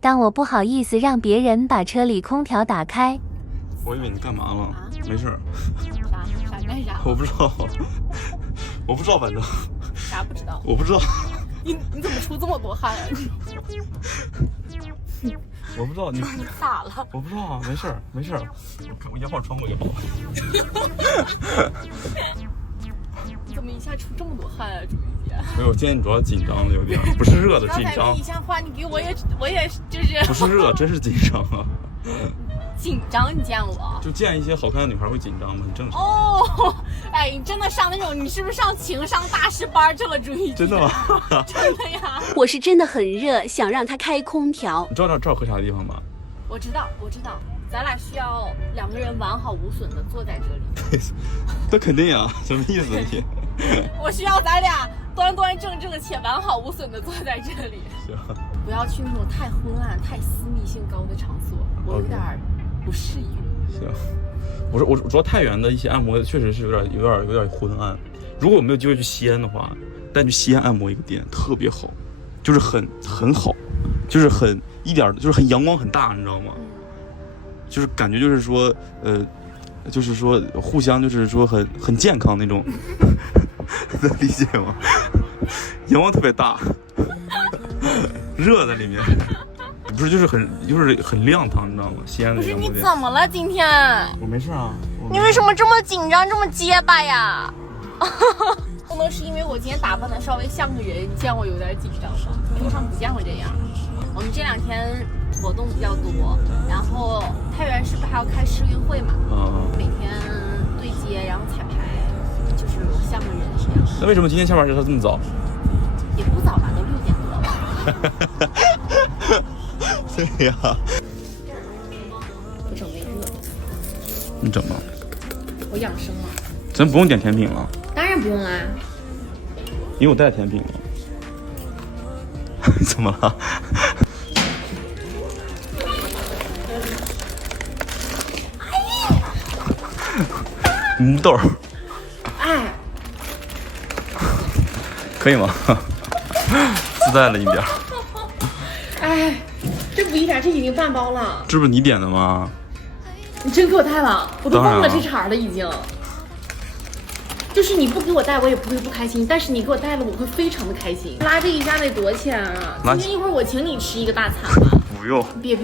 当我不好意思让别人把车里空调打开，我以为你干嘛了？没事。啥干啥？我不知道，我不知道，反正啥不知道？我不知道。你怎么出这么多汗啊？我不知道你咋了？我不知道啊，没事儿没事儿，我一会儿穿过就好了。你怎么一下出这么多汗啊，朱雨姐？没有，今天主要紧张了，有点不是热的紧张。刚才那一下话，你给我也就是不是热，真是紧张啊。紧张，你见我？就见一些好看的女孩会紧张吗？很正常。哦，哎，你真的上那种，你是不是上情商大师班去了，朱雨姐？真的吗？真的呀。我是真的很热，想让他开空调。你知道这儿喝茶的地方吗？我知道，咱俩需要2个人完好无损的坐在这里。那肯定啊，什么意思你？我需要咱俩端端正正且完好无损的坐在这里。行。不要去那种太昏暗、太私密性高的场所，我有点不适应。行，我主要太原的一些按摩确实是有点昏暗。如果我没有机会去西安的话，带去西安按摩一个店特别好，就是很好，就是很一点就是很阳光很大，你知道吗？就是感觉就是说就是说互相就是说很健康那种，能理解吗？阳光特别大，热在里面。不是，就是很亮堂，你知道吗？西安的。不是你怎么了今天？我没事啊。你为什么这么紧张，这么结巴呀？不能是因为我今天打扮的稍微像个人，你见我有点紧张吗？平常不见我这样。我们这2天活动比较多，然后太原是不是还要开世运会嘛？每天对接，然后彩排，就是我像个人一样。那为什么今天下班时候这么早？也不早吧，都6点多了。对呀。我整没热。你整吧。我养生了。咱不用点甜品了。当然不用啦。因为我带甜品了。怎么了？木豆。哎。可以吗？自带了一点。哎，这不一点，这已经半包了。这不是你点的吗？你真给我带了，我都忘了这茬了已经。就是你不给我带，我也不会不开心，但是你给我带了，我会非常的开心。拉这一下得多少钱啊？今天一会儿我请你吃一个大餐吧。不用。别。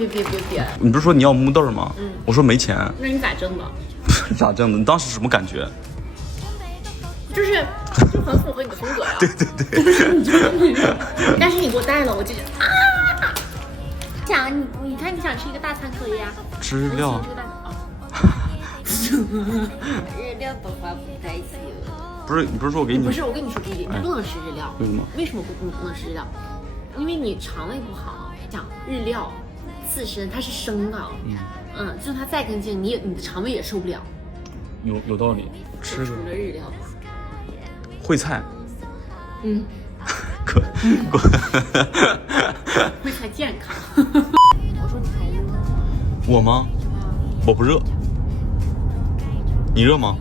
你不是说你要木豆吗？我说没钱。那你咋挣的？咋挣的？你当时什么感觉？就很符合你的风格呀。对。但是你给我带了，我就是啊。你看你想吃一个大餐可以啊。吃日料。日料的话不太行。不是，你不是说我给你？不是，我跟你说，弟弟，你不能吃日料。为什么？为什么你不能吃日料？因为你肠胃不好。讲日料刺身它是生的，就算它再干净，你的肠胃也受不了。有道理。吃除了日料。烩菜。滚。会才健康。我说你还热吗？我吗？我不热。你热吗？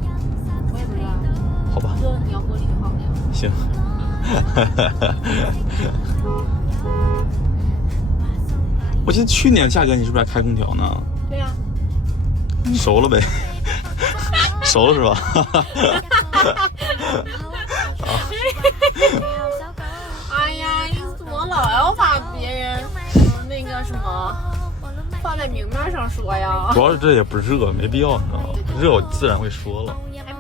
我也不热。好吧。热你要玻璃就好了。行。我记得去年夏天你是不是还开空调呢？对呀。熟了呗。熟了是吧？哎呀，你怎么老要把别人那个什么放在明面上说呀？主要是这也不热，没必要，你知道吗？热我自然会说了。还